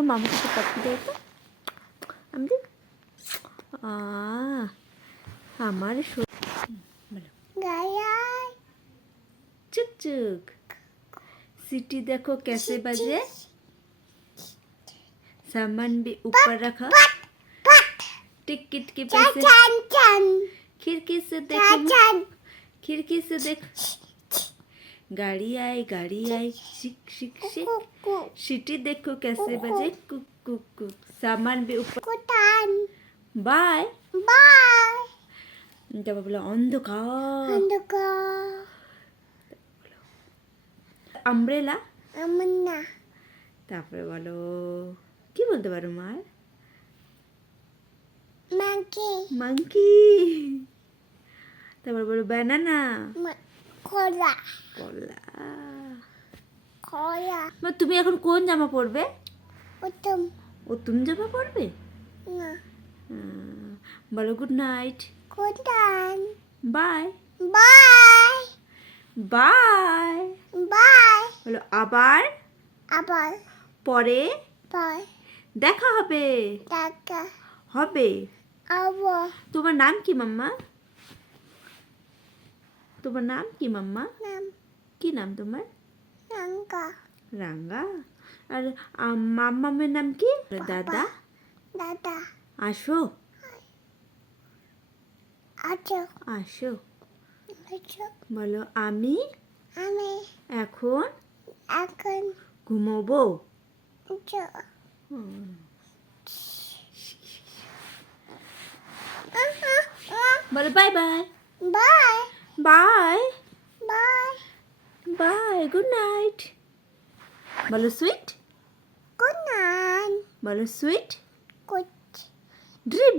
মামা আমাকে একটু পাপ্পি দাও তো, আমি দিই। আমার चुक चुक सीटी देखो कैसे बजे, सामान भी ऊपर रखा, टिकट के पैसे खिड़की से देखो, खिड़की से देख, गाड़ी आई शिक शिक शिक, सीटी देखो कैसे बजे, कुक कुक कुक, सामान भी ऊपर, बाय বাই তারপর বলো অন্ধকার, অন্ধকার আমব্রেলা, আমার না তারপরে বলো কি বলতে পারো মার, মাকে মাংকি, তারপর বলো ব্যানানা, কলা কলা। কলা মা তুমি এখন কোন জামা পরবে? উত্তম ও তুমি জামা পরবে? না বলো গুড নাইট, কোটান বাই বাই বাই, বাই বলো আবার আবার পরে বাই দেখা হবে, টাকা হবে। আবার তোমার নাম কি মাম্মা? তোমার নাম কি মাম্মা? নাম কি নাম তোমার? নাঙ্গা রাঙ্গা। আর মাম্মামের নাম কি? দাদা। দাদা আসো আছো আসো, আছো বলো আমি আমি এখন এখন ঘুমোবো। আছো বলো by bye bye bye bye by, good night. বলো সুইট, গুড নাইট বলো সুইট গুড ড্রিম।